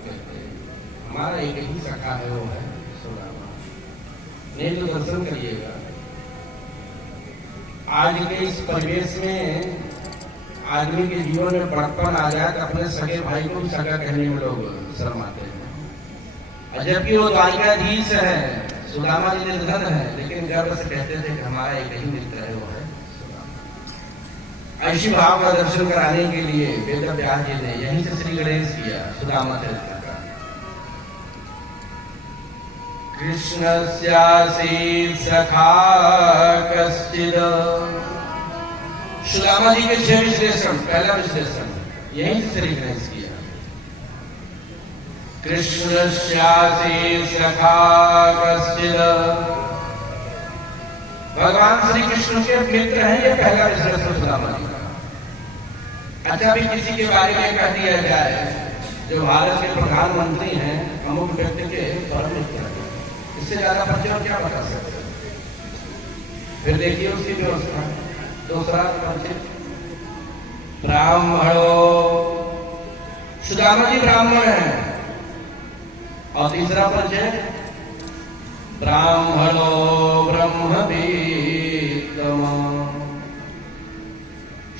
कहते हैं। हमारा एक ही सखा है, वो है सुदामा। नहीं तो दर्शन करिएगा। आज के इस परिवेश में आदमी के जीवन में बड़प्पन आ जाए तो अपने सगे भाई को भी सगा कहने में लोग शर्माते हैं। जबकि वो द्वारिकाधीश है, सुदामा जी निर्धन है, लेकिन गर्व से कहते थे कि हमारा एक ही मित्र है, वो है सुदामा। ऐसी भाव का दर्शन कराने के लिए वेद व्यास जी ने यहीं से श्री गणेश किया सुदामा चरित्र का। कृष्णस्यासी सखा कश्चिद, सुदामा जी के 6 विश्लेषण, पहला विश्लेषण यही श्री गणेश किया। कृष्णस्यासी सखा कश्चिद, भगवान श्री कृष्ण के मित्र हैं, ये पहला विश्लेषण सुदामा जी का। अच्छा, भी किसी के बारे में कह दिया जाए जो भारत के प्रधानमंत्री हैं, अमुक व्यक्ति के परम मित्र हैं, इससे ज्यादा परिचय क्या बता सकते हैं? फिर देखिए उसकी व्यवस्था। दूसरा परिचय, ब्राह्मणो, सुदामा जी ब्राह्मण है। और तीसरा परिचय, ब्राह्मणो ब्रह्मविद्म,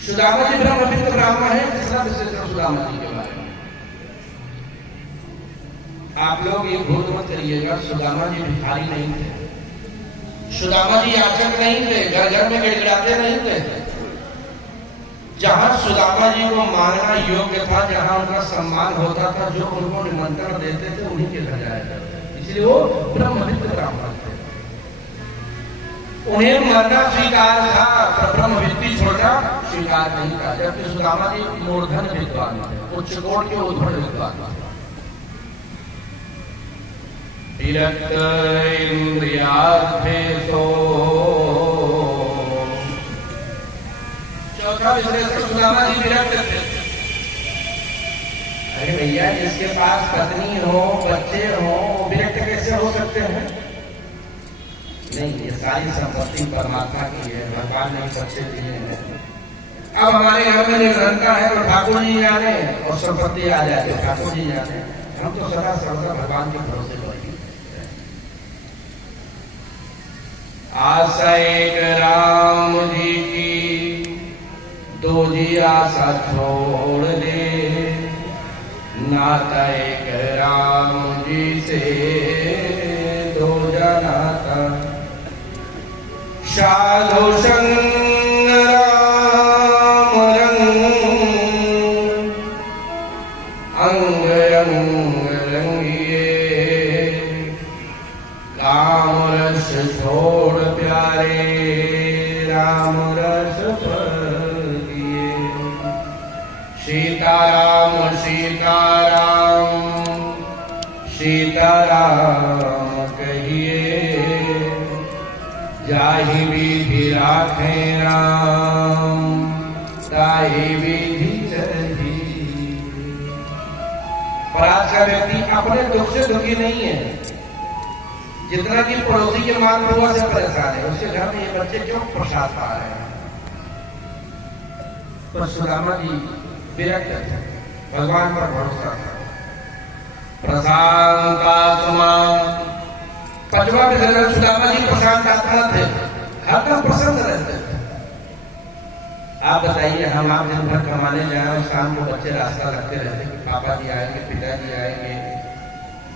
सुदामा जी ब्रह्मविद्म ब्राह्मण है। तीसरा विशेषण सुदामा जी के बारे में। आप लोग ये भूल मत करिएगा, सुदामा जी भिखारी नहीं थे, सुदामा जी याचक नहीं थे, घर घर में गिड़गिड़ाते नहीं थे। जहां सुदामा जी को मानना योग्य था, जहां उनका सम्मान होता था, जो उनको निमंत्रण देते थे उन्हीं के घर जाया करते थे। इसलिए वो ब्रह्मविद्ध ब्राह्मण थे। उन्हें मरना स्वीकार था, पर ब्रह्मविद्ति छोड़ना स्वीकार नहीं था। जबकि सुदामा जी मूर्धन विद्वान थे, उच्च कोट के उद्भट विद्वान थे। विरक्त इंद्रियार्थेषु, चौथा विश्लेषण, सुदामा जी विरक्त थे। अरे भैया, जिसके पास पत्नी हो, बच्चे हो, वो विरक्त कैसे हो सकते हैं? नहीं, ये सारी संपत्ति परमात्मा की है, भगवान ने सबसे दिए हैं। अब हमारे घर में निर्धनता है तो ठाकुर जी जाने, और संपत्ति आ जाए तो ठाकुर जी जाने। हम तो सदा सर्वदा भगवान के भरोसे पर। आशा एक राम जी की, दो जी आशा छोड़ दे, नाता एक राम जी से दो जनाता। साधु संग राम रंग, अंग रंग रंगिए, काम रस छोड़ प्यारे, राम रस दिए। सीताराम सीताराम सीताराम कहिए, जाहि विधि राखे राम, ताहि विधि चली। पर आज का व्यक्ति अपने दुख से दुखी नहीं है, जितना कि पड़ोसी के मान बुआ से परेशान है। उसके घर में ये बच्चे क्यों प्रसाद पा रहे हैं? पर सुदामा जी विरक्त थे, भगवान पर भरोसा था। प्रशांत आत्मा, पंचवा विशेषण, सुदामा जी प्रशांत आत्मा थे, हरदम प्रसन्न रहते थे। आप बताइए, हम आप दिन भर कमाने जाए और शाम को बच्चे रास्ता रखते रहते कि पापा जी आएंगे, पिताजी आएंगे,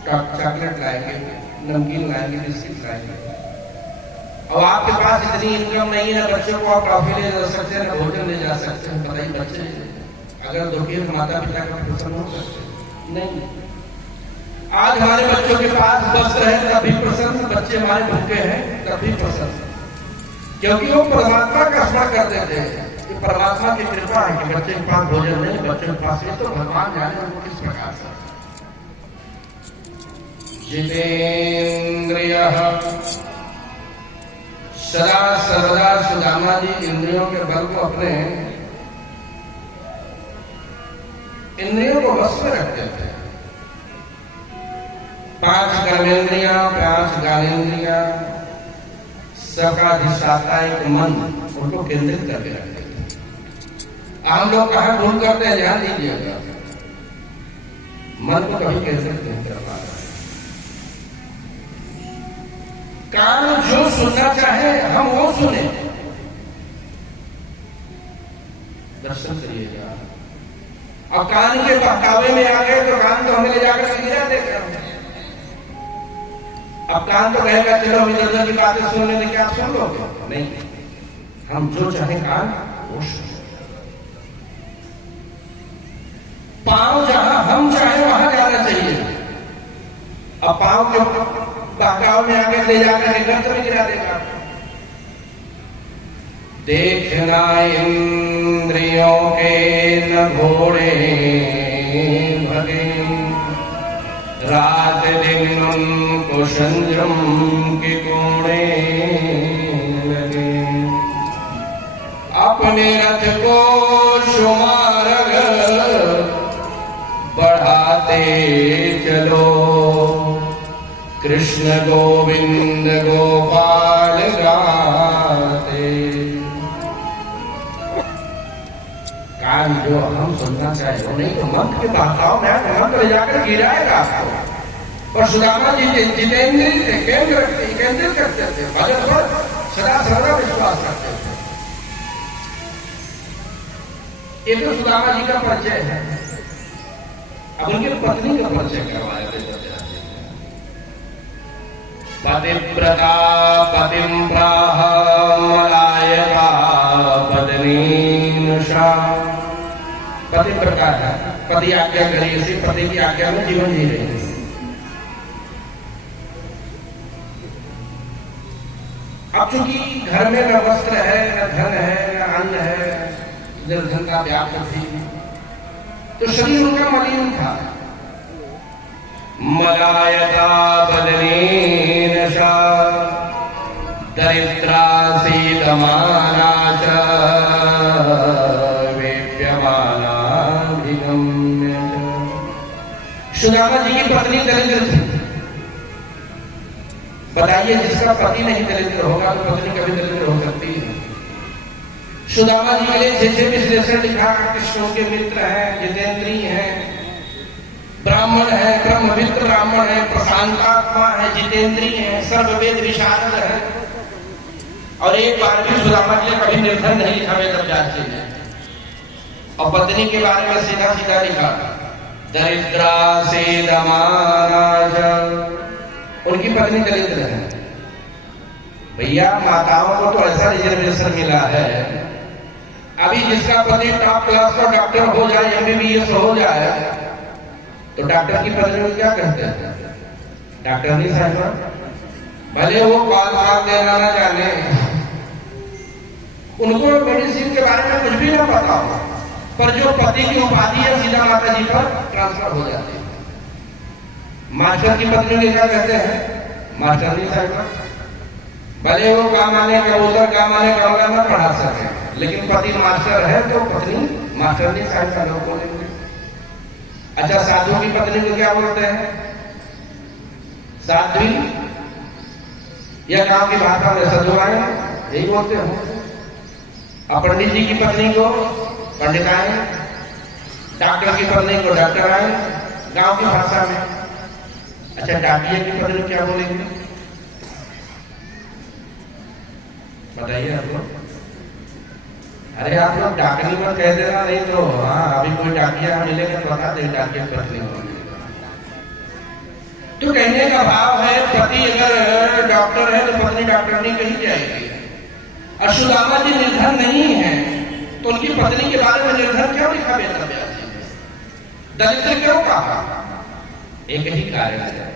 चॉकलेट लाएंगे, नमकीन लाएंगे, बिस्किट लाएंगे। और आपके पास इतनी इनकम नहीं है, बच्चों को आप टॉफी ले जा सकते हैं, भोजन ले जा सकते हैं। बताइए, बच्चे अगर दुखी हो, माता पिता का प्रसन्न हो सकते नहीं। आज हमारे बच्चों के पास वस्त्र है तभी प्रसन्न, बच्चे हमारे भूखे हैं तभी प्रसन्न, क्योंकि वो परमात्मा का स्मरण करते थे कि परमात्मा की कृपा है कि बच्चे के पास भोजन नहीं, बच्चों के पास है, तो भगवान जाने उनको किस प्रकार से। जितेंद्रियः, सदा सर्वदा सुदामा जी इंद्रियों के बल को, अपने इंद्रियों को वश में रखते थे। 5 कर्मेंद्रियां, 5 ज्ञानेंद्रियां, सबका अधिष्ठाता एक मन, उनको केंद्रित करके रखते थे। हम लोग कहाँ भूल करते हैं, ध्यान दीजिएगा। मन को कभी केंद्रित नहीं कर पा रहा। कान जो सुनना चाहे हम वो सुने। दर्शन करिएगा। और कान के बहकावे में आ गए तो कान तो हमें ले जाकर गिरा देगा। अब कान तो कहेगा चलो इधर उधर की बातें सुनने देंगे, आप सुन लोगे नहीं। हम जो चाहे कान वो सुने। पांव जहां हम चाहे वहां जाना चाहिए। अब पांव के बहकाव में आगे ले जाकर गर्त में गिरा देगा। देखना इंद्रियों के न घोड़े भगे, रात दिन उनको संयम के कोड़े लगे। अपने रथ को शुमारग बढ़ाते चलो, कृष्ण गोविंद गोपाल गाते। कान जो हम सुनना चाहे वो नहीं तो मन के बहकाव में मन ले जाकर गिराएगा आपको। और सुदामा जी जितेंद्रिय थे, केंद्रित करते थे, भजन पर सदा सर्वदा विश्वास करते थे। ये तो सुदामा जी का परिचय है। अब उनकी पत्नी का परिचय करवाया थे। पतिव्रता पतिं प्राह मलायका पत्नीनुषा। पति प्रकार है, पति आज्ञा करी, इसी पति की आज्ञा में जीवन जी रही है। अब चूंकि घर में न वस्त्र है, न धन है, न अन्न है, निर्धन का व्याप्त थी, तो शरीर उनका मलिन था। मलायता बदनीनशा दरिद्रा सीतमाना च वेप्यमाना भिगम्य। सुदामा जी की पत्नी दरिद्र थी। बताइए जिसका पति नहीं दरिद्र होगा तो पत्नी कभी दरिद्र हो सकती है। सुदामा जी के लिए जैसे विश्लेषण लिखा, कृष्ण के मित्र हैं, जितेंद्रिय हैं, ब्राह्मण है, ब्रह्मविद ब्राह्मण है, प्रशांतात्मा है, जितेंद्रिय है, सर्ववेद विशारद है। और एक बार भी सुदामा जी ने कभी निर्धन नहीं लिखा वेदव्यास जी ने। और पत्नी के बारे में सीधा सीधा लिखा, दरिद्रा सीदमाना च। उनकी पत्नी दरिद्र है। भैया माताओं को तो ऐसा रिजर्वेशन मिला है, अभी जिसका पति टॉप क्लास का डॉक्टर हो जाए, एमबीबीएस हो जाए, तो डॉक्टर की पत्नी को क्या कहते हैं? डॉक्टर नहीं साहब, भले वो कॉल देना ना जाने, उनको मेडिसिन के बारे में कुछ भी ना पता हो, पर जो पति की उपाधि है सीधा माता जी पर ट्रांसफर हो जाती है। मास्टर की पत्नी को क्या कहते हैं? मास्टर नहीं साहब, भले वो काम आने का उधर काम आने का होगा ना पढ़ा सके, लेकिन पति मास्टर है तो पत्नी मास्टर नहीं साहब का लोग बोलेंगे। अच्छा, साधु की पत्नी को क्या बोलते हैं? साध्वी, या गांव की भाषा में सधुआएं, यही बोलते हो। पंडित जी की पत्नी को पंडिताएं, डॉक्टर की पत्नी को डॉक्टर आए गांव की भाषा में। अच्छा, डाकिया की पत्नी को क्या बोलेंगे? बताइए आप लोग। अरे आप लोग डाकनी मत कह देना, नहीं तो हाँ अभी कोई डाकिया मिलेगा तो बता दें डाकिया पत्नी को। तो कहने का भाव है, पति अगर डॉक्टर है तो पत्नी डॉक्टर नहीं कही जाएगी। और सुदामा जी निर्धन नहीं है तो उनकी पत्नी के बारे में निर्धन क्यों लिखा वेदव्यास जी ने? दरिद्र क्यों कहा? एक ही कारण है,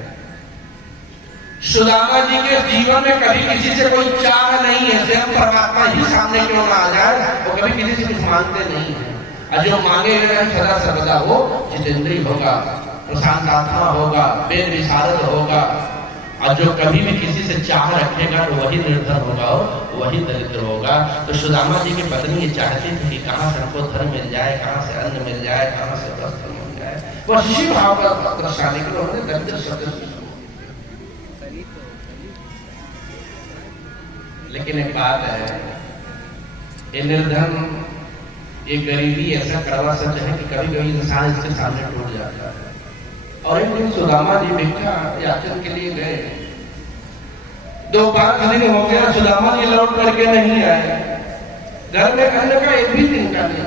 सुदामा जी के जीवन में कभी किसी से कोई चाह नहीं है, स्वयं परमात्मा ही सामने क्यों ना आ जाए, वो कभी किसी से कुछ मांगते नहीं है। और जो मांगेगा सदा सर्वदा वो जितेंद्रिय होगा, प्रशांत आत्मा होगा, वेद विशारद होगा। और जो कभी भी किसी से चाह रखेगा तो वही निर्धन होगा और वही दरिद्र होगा। तो सुदामा जी की पत्नी ये चाहती थी कि कहाँ से हमको धन मिल जाए, कहाँ से अन्न मिल जाए, कहाँ से वस्त्र मिल जाए। वह इसी भाव का दर्शाने के लिए उन्होंने दरिद्र शब्द। लेकिन एक बात है, ये निर्धन, ये गरीबी ऐसा कड़वा सच है कि कभी कभी इंसान इसके सामने टूट जाता है। और एक दिन सुदामा जी भिक्षा याचन के लिए गए। 2-5 दिन हो गया, सुदामा जी लौट करके नहीं आए। घर में अन्न का एक भी दिन का नहीं।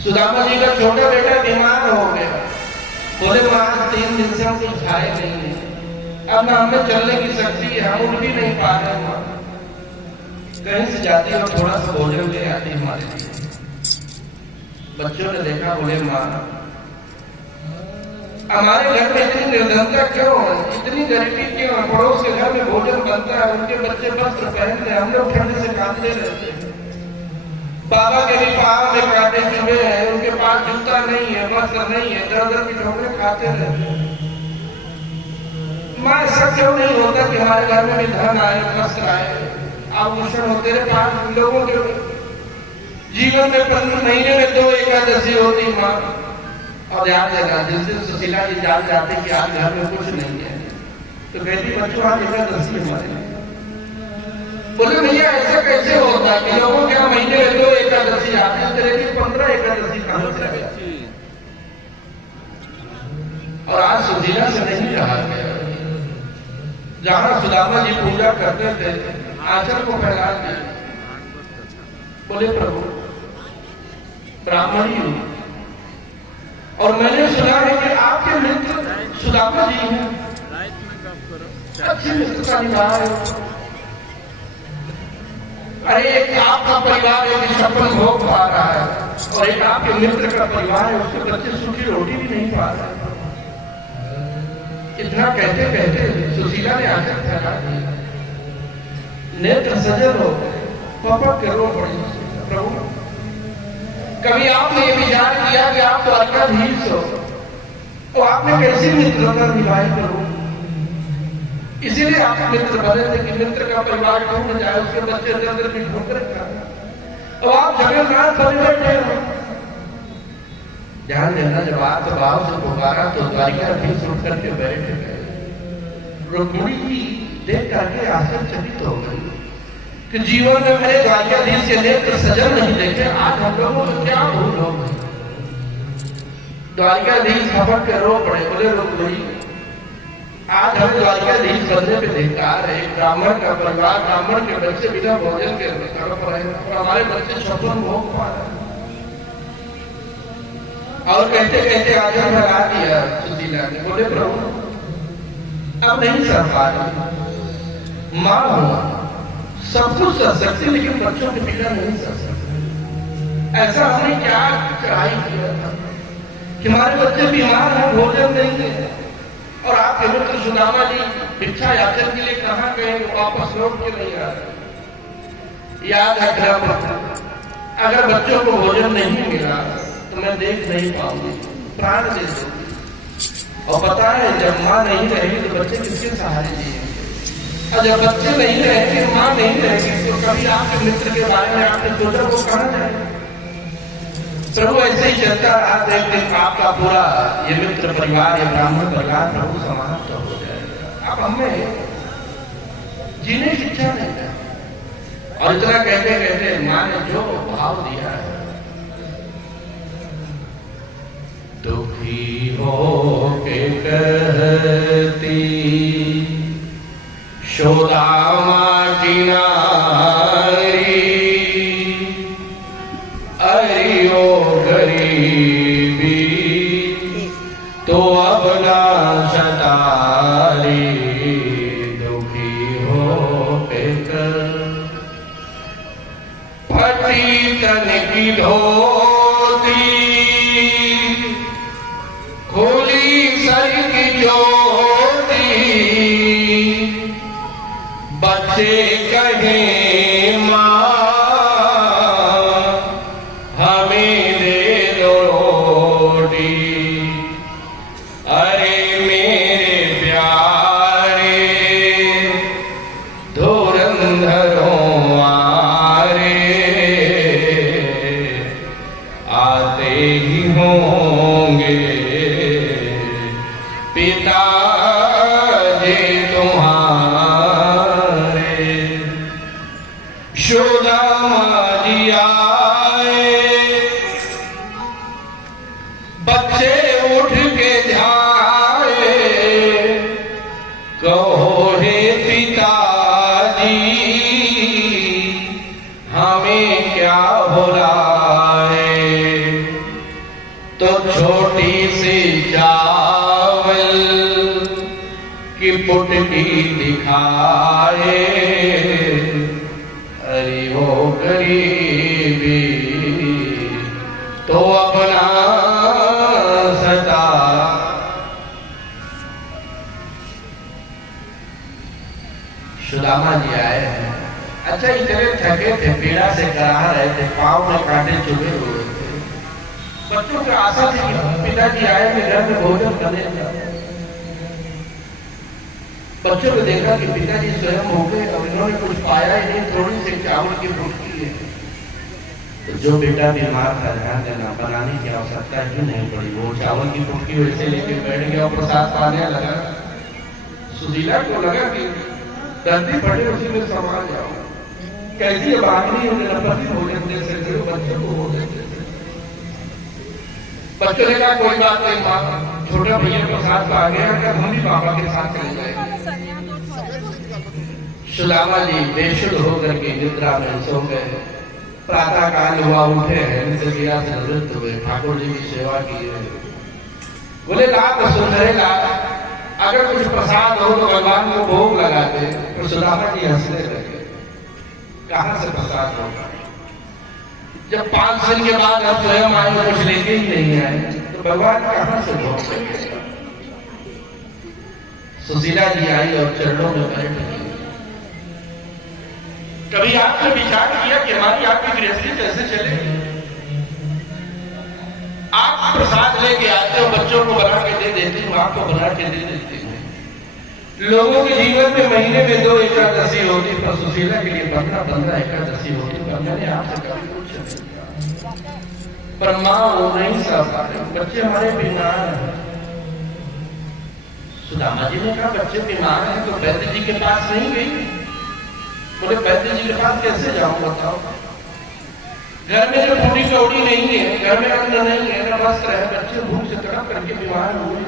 सुदामा जी का छोटा बेटा बीमार हो गया। बोले मां 3 दिन से हम कुछ खाए नहीं है, अब ना हमें चलने की शक्ति है, हम उठ भी नहीं पा रहे हैं। कहीं से जाती और थोड़ा सा भोजन ले आती हमारे लिए। बच्चों ने देखा, बोले मां हमारे घर में इतनी निर्धनता क्यों है, इतनी गरीबी क्यों है? पड़ोस के घर में भोजन बनता है, उनके बच्चे वस्त्र पहनते हैं, हम लोग ठंड से कांपते रहते हैं। बाबा के भी पाँव में कांटे चुभे हैं, उनके पास जूता नहीं है, वस्त्र नहीं है, दर-दर की ठोकरें खाते रहते हैं। मां सब क्यों नहीं होता कि हमारे घर में भी धन आए, वस्त्र आए, आभूषण हो? तेरे पास लोगों के जीवन में 15 महीने में 2 एकादशी होती मां। और ध्यान देना, जिस दिन सुशीला जी जान जाते कि आज घर में कुछ नहीं है, तो कहती बच्चों आज एकादशी हमारे। बोले भैया ऐसा कैसे होता है कि लोगों के यहाँ महीने में 2 एकादशी आती है, तेरे की 15 एकादशी कहां से गई? और आज सुशीला से नहीं रहा गया। जहां सुदामा जी पूजा करते थे, आंचल को फैला दिया। बोले प्रभु ब्राह्मणी हूं और मैंने सुना है कि आपके मित्र सुदामा जी हैं, अच्छी मित्रता निभा रहे हो। अरे एक आपका परिवार है 56 भोग पा रहा है, और एक आपके मित्र का परिवार है, उसके बच्चे सूखी रोटी भी नहीं पा रहे। इतना कहते कहते सुशीला ने आंचल फैला दिया। नेत्र सजल हो, पापा करो पड़ी। प्रभु कभी आपने ये विचार किया कि आप द्वारकाधीश हो, तो आपने कैसी मित्रता निभाई? प्रभु इसीलिए आप मित्र बने थे कि मित्र का परिवार टूट जाए, उसके बच्चे दर-दर की ठोकरें खाए। अब आप जगन्नाथ बने बैठे हो। ध्यान देना, जब आप भाव से पुकारा तो द्वारकाधीश उठ करके बैठ गए। रुक्मिणी जी देख करके आश्चर्यचकित हो गई कि जीवन में मैंने द्वारकाधीश के नेत्र सजल नहीं देखे, आज हम लोगों को क्या भूल हो गई? द्वारकाधीश खपट के रो पड़े। बोले रुक्मिणी आज हम द्वारकाधीश बनने पे धिक्कार है। एक ब्राह्मण का परिवार, ब्राह्मण के बच्चे बिना भोजन के तड़प रहे हैं, और हमारे बच्चे 56 भोग पा रहे हैं। और कहते कहते आंचल फैला दिया सुशीला ने। बोले प्रभु अब नहीं सह पा रही, मां हो सब कुछ सह सकती, लेकिन बच्चों की पीड़ा नहीं सह सकती। ऐसा हमने क्या चढ़ाई किया था कि हमारे बच्चे बीमार हैं, भोजन नहीं है, और आपके मित्र सुदामा जी भिक्षा याचन के लिए कहां गए, वापस लौट के नहीं आ रहे। याद रखना, अगर बच्चों को भोजन नहीं मिला तो मैं देख नहीं पाऊंगी, प्राण दे दूंगी। और पता है जब मां नहीं रहेगी तो बच्चे किसके सहारे जिएंगे, और जब बच्चे नहीं रहेंगे, मां नहीं रहेगी, तो कभी आपके मित्र के बारे में आपने सोचा वो कहां जाएगा? प्रभु ऐसे ही चलता रहा। एक दिन आपका पूरा ये मित्र परिवार, ये ब्राह्मण परिवार प्रभु समाप्त हो जाएगा। अब हमें जीने की इच्छा नहीं है। और इतना कहते कहते मां ने जो भाव दिया है, दुखी हो के कहती शोदामा की नारी, अरियो गरीबी तो अब ना सतारी, दुखी हो के फटी तन की धोती, खोली सर की ज्योति, बच्चे कहे मां हमें दे दो रोटी। अरे मेरे प्यारे धुरंधरों आरे, आते ही होंगे पिता जी तुम्हारे। शोदामा जी आए, बच्चे उठ के मुटकी दिखाए, हरि हो गरीबी तो अपना सता। सुदामा जी आए हैं। अच्छा, इतने थके थे, पीड़ा से कराह रहे थे, पाँव में कांटे चुभे हुए थे। बच्चों की आशा थी कि पिताजी आए कि घर में भोजन करने जाए। बच्चों ने देखा कि पिताजी स्वयं हो गए और इन्होंने कुछ पाया ही नहीं, थोड़ी सी चावल की फुटकी है। तो जो बेटा बीमार था, ध्यान देना, बनाने की आवश्यकता क्यों नहीं पड़ी। वो चावल की फुटकी वैसे लेके बैठ गया और प्रसाद पाने लगा। सुशीला को लगा कि धरती पड़े उसी में समा जाओ। कैसी भागनी पति भोजन दे सकते हो, बच्चों को भोजन दे सकते। बच्चों ने कहा कोई बात नहीं माँ, छोटा भैया प्रसाद आ गया क्या, हम भी पापा के साथ चले जाएंगे। सुदामा जी बेशुद्ध होकर के निद्रा में सो गए। प्रातः काल हुआ, उठे हैं, क्रिया से निवृत्त हुए, ठाकुर जी की सेवा की है। बोले लाभ सुन रहे लाभ, अगर कुछ प्रसाद हो तो भगवान को भोग लगाते। तो सुदामा जी हंसने लगे, कहां से प्रसाद होगा, जब 5 दिन के बाद हम स्वयं आए कुछ लेके ही नहीं आए, तो भगवान कहां से भोग करेंगे। सुशीला जी आई और चरणों में बैठ गई। कभी आपने विचार किया कि हमारी आपकी गृहस्थी कैसे चलेगी। आप प्रसाद लेके आते हो, बच्चों को बना के दे देती हूँ, आपको बना के दे देती हूँ। लोगों के जीवन में महीने में 2 एकादशी होती, पर सुशीला के लिए 15 एकादशी होती। पर मैंने आपसे कभी कुछ नहीं कहा, पर माँ वो नहीं सब बच्चे हमारे बीमार हैं। सुदामा जी ने कहा बच्चे बीमार हैं तो वैद्य जी के पास नहीं गई। बोले वैद्य जी के पास कैसे जाऊं बताओ, घर में जो पूरी कौड़ी नहीं है, घर में अन्न नहीं है, न वस्त्र है, बच्चे भूख से तड़प करके बीमार हुए।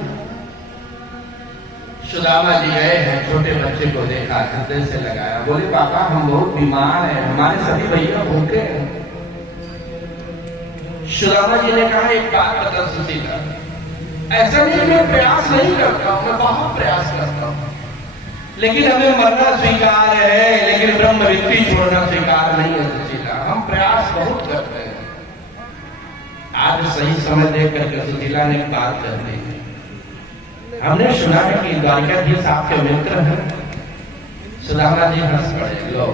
सुदामा जी गए हैं, छोटे बच्चे को देखा, हृदय से लगाया, बोले पापा हम बहुत बीमार हैं, हमारे सभी भैया भूखे हैं। सुदामा जी ने कहा एक बात बता सुशीला, ऐसा नहीं मैं प्रयास नहीं करता हूं, मैं बहुत प्रयास करता हूं, लेकिन हमें मरना स्वीकार है, लेकिन ब्रह्म विद्या छोड़ना स्वीकार नहीं है सुशीला। हम प्रयास बहुत करते हैं। आज सही समय देख करके सुशीला ने बात कर दी। हमने सुना है कि द्वारकाधीश आपके मित्र हैं। सुदामा जी हंस पड़े। लो,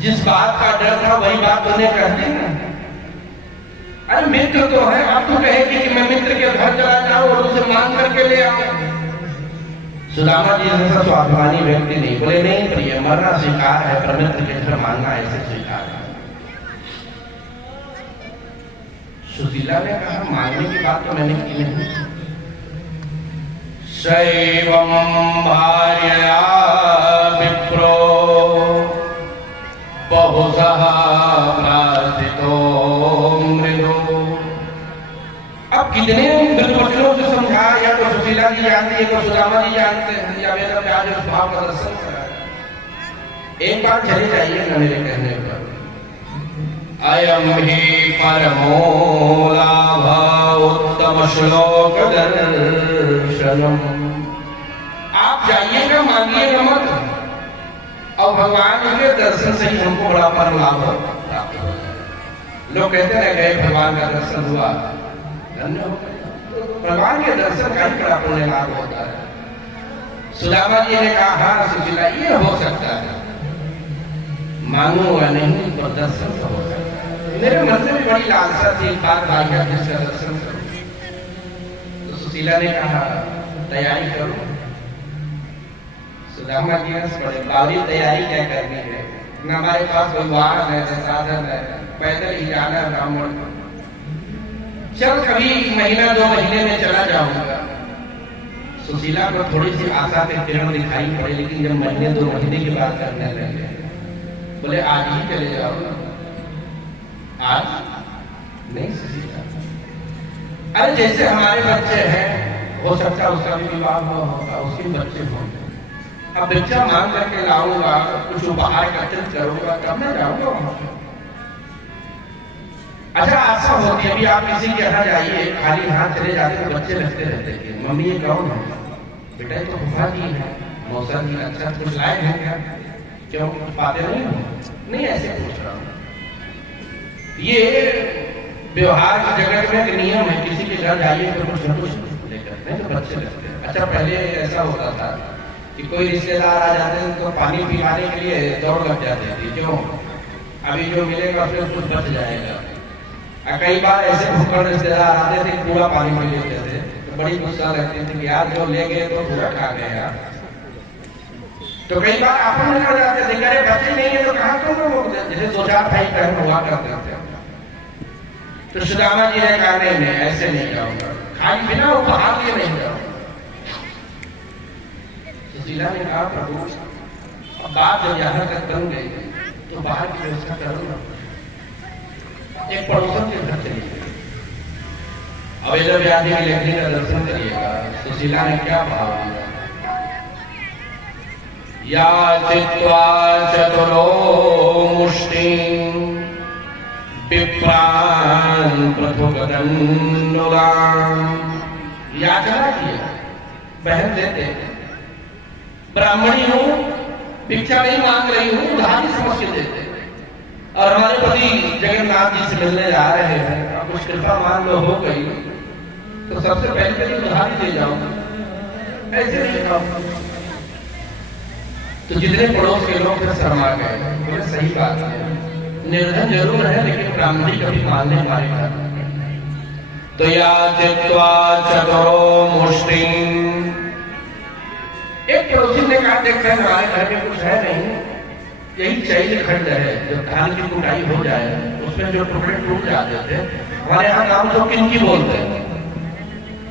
जिस बात का डर था वही बात उन्हें कह दी ना। अरे मित्र तो है, आप तो कहेंगे कि मैं मित्र के घर चला जाऊं और उसे मांग करके ले आऊं। सुदामा जी जैसा स्वाभिमानी व्यक्ति नहीं। बोले नहीं प्रिय, मरना स्वीकार है, पर मित्र के घर मांगना ऐसे स्वीकार है। सुशीला ने कहा मांगने की बात तो मैंने की नहीं। शैवं भार्यया विप्रो बहुशः प्रार्थितो मृदो। अब कितने वचनों से समझाया, या तो सुशीला जी जानती है, तो सुदामा जी जानते हैं, या मेरा प्यार उस भाव का दर्शन कराया। एक बार चले जाइए ना मेरे कहने पर। अयम ही परमो लाभ उत्तम श्लोक दर्शनम। आप जाइएगा, मांगिएगा मत, और भगवान के दर्शन से ही हमको बड़ा परम लाभ प्राप्त हो जाए। लोग कहते हैं गए भगवान का दर्शन हुआ, धन्य हो गए। भगवान के दर्शन का ही बड़ा पुण्य लाभ होता है। सुदामा जी ने कहा हाँ सुशीला ये हो सकता है, मांगूंगा नहीं पर दर्शन तो हो सकता है। मेरे मन में भी बड़ी लालसा थी, एक बार द्वारकाधीश का दर्शन करूं। तो सुशीला ने कहा तैयारी करो। सुदामा जी हंस पड़े, बावरी तैयारी क्या करनी है, न हमारे पास कोई वाहन है, न साधन है, पैदल ही जाना है ब्राह्मण को। चल कभी महीना 2 महीने में चला जाऊंगा। सुशीला को थोड़ी सी आशा के किरण दिखाई पड़े, लेकिन जब महीने 2 महीने की बात करने लगे, बोले आज ही चले जाओ। आज नहीं सुशीला, अरे जैसे हमारे बच्चे हैं, हो सकता है उसका भी विवाह होगा, उसके बच्चे होंगे। अब बच्चा मांग करके लाऊंगा, कुछ उपहार एकत्रित करूंगा, तब मैं जाऊंगा वहां पर। अच्छा आशा होती है, अभी आप किसी के यहाँ जाइए, खाली हाथ चले जाते तो बच्चे लगते रहते हैं, मम्मी ये कौन है, बेटा ये तो फूफा जी है। मौसा जी अच्छा कुछ लाए हैं क्या, क्यों पाते नहीं हो? नहीं, ऐसे पूछ रहा हूँ। ये व्यवहार की जगत में एक नियम है, किसी के घर जाइए तो कुछ न कुछ लेकर, नहीं तो बच्चे लगते हैं। अच्छा पहले ऐसा होता था कि कोई रिश्तेदार आ जाते हैं तो पानी पिलाने के लिए दौड़ लग जाती थी, क्यों? अभी जो मिलेगा उसमें कुछ बच जाएगा। कई बार ऐसे भूखड़ रिश्तेदार आते थे पूरा पानी पी लेते थे, तो बड़ी गुस्सा लगती थी कि यार जो ले गए तो पूरा खा गए यार। तो कई बार आपन निकल जाते थे, अरे बच्चे नहीं है तो कहाँ तुम लोग, जैसे 2-4 भाई बहन हुआ करते थे। तो सुदामा जी ने कहा नहीं मैं ऐसे नहीं जाऊंगा, खाली बिना उपहार के नहीं जाऊंगा। सुशीला ने कहा प्रभु अब बात जब यहाँ तक बन गई तो बाहर की व्यवस्था करो ना। एक पड़ोसन के घर चली गई, अवैध व्याधि की लेखनी का दर्शन करिएगा। सुशीला ने क्या भाव दिया, या चित्वा चतुरो मुष्टिं विप्रान् प्रथुगतन्नुगाम्, याचना किया बहन देते, ब्राह्मणी हूं, भिक्षा नहीं मांग रही हूं, उधारी समझ के देते। और हमारे पति जगन्नाथ जी से मिलने जा रहे हैं, अब कुछ कृपा मान लो हो गई तो सबसे पहले उधारी दे जाओ, ऐसे नहीं जाओ। तो जितने पड़ोस के लोग फिर शर्मा गए, बोले सही बात है, निर्धन जरूर है लेकिन ब्राह्मणी कभी मानने हमारे घर। तो या चित्वा चतुरो मुष्टिं, एक पड़ोसी ने कहा देखते हैं हमारे घर में कुछ है नहीं, यही चैल खंड है, जब धान की कुटाई हो जाए उसमें जो टुकड़े टूट जाते थे, हमारे यहाँ गाँव जो किनकी बोलते हैं।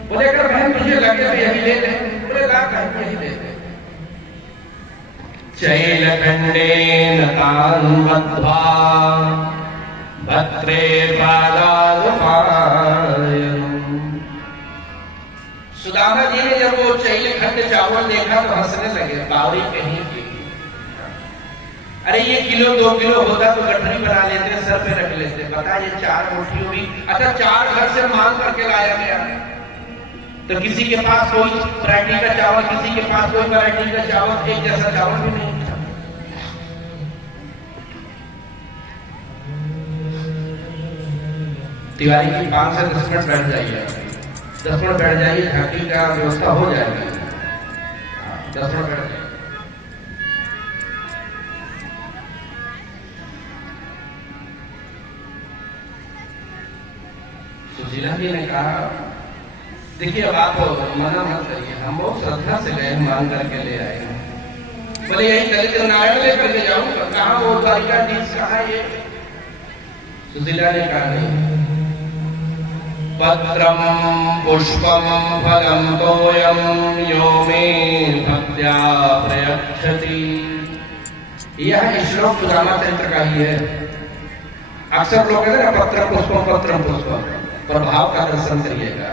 बोले अगर बहन तुझे लगे तो यही ले ले, बोले ला कहीं यही ले ले। चैल खंडेन तान् बद्ध्वा भद्रे पादादुपायनम्। सुदामा जी ने जब वो चैल खंड चावल देखा तो हंसने लगे, बावरी कहीं की, अरे ये किलो 2 किलो होता तो गठरी बना लेते, सर पे रख लेते, बता ये 4 मुट्ठी हुई। अच्छा 4 घर से मांग करके लाया गया, तो किसी के पास कोई वैरायटी का चावल, किसी के पास कोई वैरायटी का चावल, एक जैसा चावल भी नहीं था। तिवारी की 5 से 10 मिनट बैठ जाइए, 10 मिनट बैठ जाइए, झांकी का व्यवस्था हो जाएगी। 10 मिनट बैठ जाइए। सुशीला जी ने कहा देखिए अब आप मना मत करिए, हम बहुत श्रद्धा से गए मांग करके ले आए। बोले यही दलित नारायण लेकर के जाऊं, कहाँ वो द्वारिका डीज कहाँ ये? सुशीला ने कहा नहीं, पत्रम पुष्पम फलम तोयम यो मे भक्त्या प्रयच्छति। यह श्लोक सुदामा चरित्र का ही है। अक्सर लोग कहते हैं ना पत्र पुष्पम पत्रम पुष्पम, प्रभाव का दर्शन करिएगा।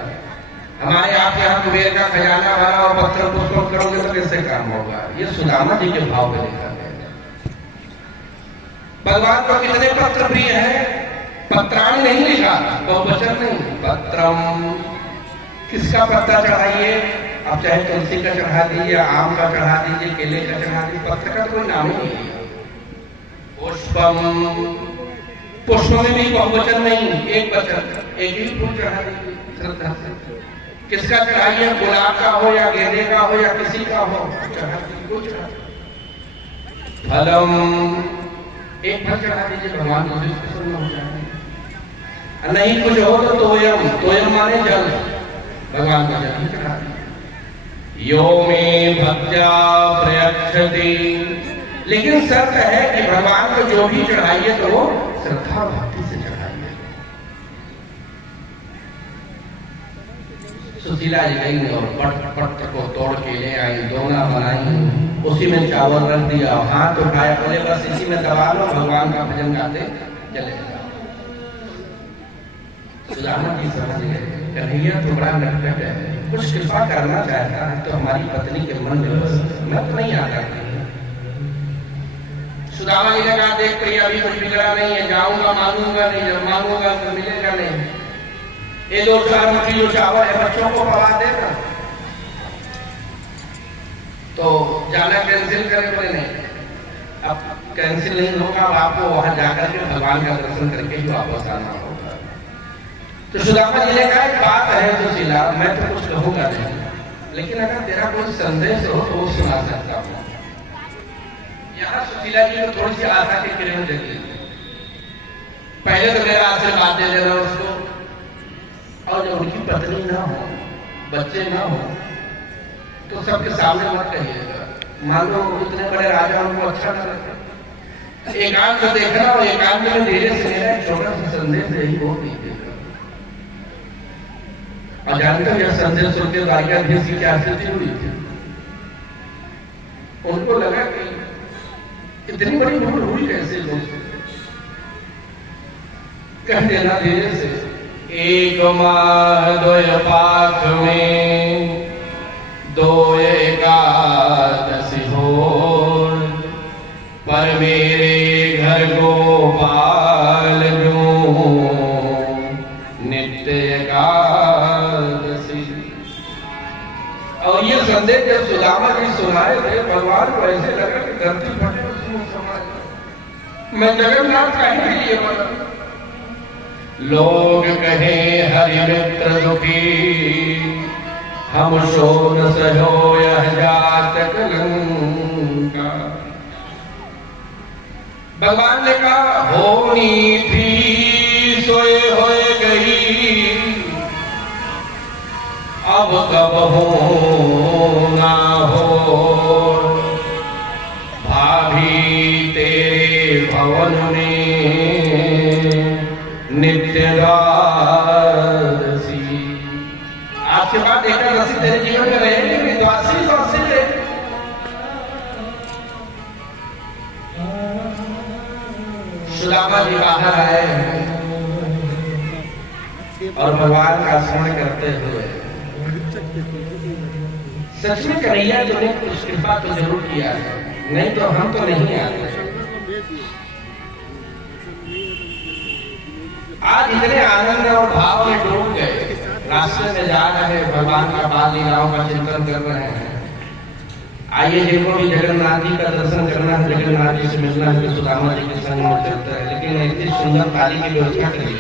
हमारे आप यहाँ कुबेर का खजाना भरा और पत्र पुष्प करोगे तो कैसे काम होगा? ये सुदामा जी के भाव में लिखा गया। भगवान को कितने पत्र प्रिय है, पत्राणि नहीं लिखा, बहुवचन नहीं, पत्रम। किसका पत्ता चढ़ाइए आप, चाहे तुलसी का चढ़ा दीजिए, आम का चढ़ा दीजिए, केले का चढ़ा दीजिए, पत्र का कोई नाम ही नहीं। पुष्पम, पुष्प में भी बहुवचन नहीं, एक वचन, एक ही फूल चढ़ा दीजिए श्रद्धा से। किसका चढ़ाइए, गुलाब का हो या गेंदे का हो या किसी का हो, चढ़ा दीजिए। फलम, एक फल चढ़ा दीजिए, भगवान को प्रसन्न हो जाए। नहीं कुछ हो तो तोयम, तोयम माने जल, भगवान को जल चढ़ा दीजिए। यो मे भक्त्या प्रयच्छति, लेकिन शर्त है कि भगवान को जो भी चढ़ाइए तो वो श्रद्धा भक्ति से चढ़ाइए। सुशीला जी गई और पट को तोड़ के ले आई, दोना बनाई, उसी में चावल रख दिया, हाथ उठाया, बोले बस इसी में दबा लो, भगवान का भजन गाते चले जाओ। सुदामा जी समझ गए, कन्हैया तो बड़ा नटखट है, कुछ कृपा करना चाहता है तो हमारी पत्नी के मन में बस मत नहीं आता। सुदामा जी ने कहा देख प्रिय अभी कुछ बिगड़ा नहीं है, जाऊंगा मांगूंगा नहीं, जब मांगूंगा तो मिलेगा नहीं। ये 2-4 मुट्ठी जो चावल है बच्चों को पवा देना, तो जा जाना कैंसिल करें बोले नहीं, अब कैंसिल नहीं होगा, अब आपको वहां जाकर के भगवान का दर्शन करके ही वापस आना होगा। तो सुदामा जी ने कहा एक बात है सुशीला, मैं तो कुछ कहूंगा नहीं, लेकिन अगर तेरा कोई संदेश हो तो वो सुना सकता हूँ। यहाँ सुशीला जी को थोड़ी सी आशा की किरण जगी। पहले तो मेरा आशीर्वाद दे देना उसको, और जब उनकी पत्नी ना हो, बच्चे ना हो, तो सबके सामने मत कहिएगा, मान लो इतने बड़े राजा उनको अच्छा ना लगे। एकांत को देखना और एकांत में धीरे से मेरा एक छोटा सा संदेश यही वो दीजिएगा। और जानते हो यह संदेश सुनकर द्वारकाधीश की क्या स्थिति हुई थी? उनको लगा कि इतनी बड़ी भूल हुई कैसे लोग, कह देना धीरे से, एक माह द्वय पाक में दो एकादशी हो, पर मेरे घर गोपाल जो नित्य एकादशी। और ये संदेश जब सुदामा जी सुनाए थे, भगवान को ऐसे लगा कि धरती फटे उसमें समाज, मैं जगन्नाथ का ही लिए बना। लोग कहे हरि मित्र दुखी, हम सो न सहो यह जात कलंका। भगवान ने कहा होनी थी सोए होए गई, अब कब हो ना हो, भाभी तेरे भवन में नित्य द्वादशी। आपके बाद एकादशी तेरे जीवन में रहेगी भी, द्वादशी द्वादशी ले। सुदामा जी बाहर आए और भगवान का स्मरण करते हुए, सच में कन्हैया तुमने कुछ कृपा तो जरूर किया है, नहीं तो हम तो नहीं आते। आज इतने आनंद और भाव में डूब गए, रास्ते में जा रहे भगवान का बाल लीलाओं का चिंतन कर रहे हैं। आइए जिनको भी जगन्नाथ जी का दर्शन करना है, जगन्नाथ जी से मिलना है, तो सुदामा जी के संग में चलता है, लेकिन इतनी सुंदर थाली की व्यवस्था करिए।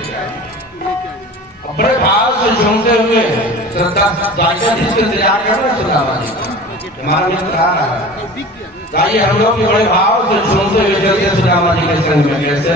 बड़े भाव से झूमते हुए श्रद्धा द्वारकाधीश का इंतजार करना सुदामा जी का, हमारा मित्र आ रहा है। आइए हम लोग भी बड़े भाव से झूमते हुए चलते सुदामा जी के संग में, कैसे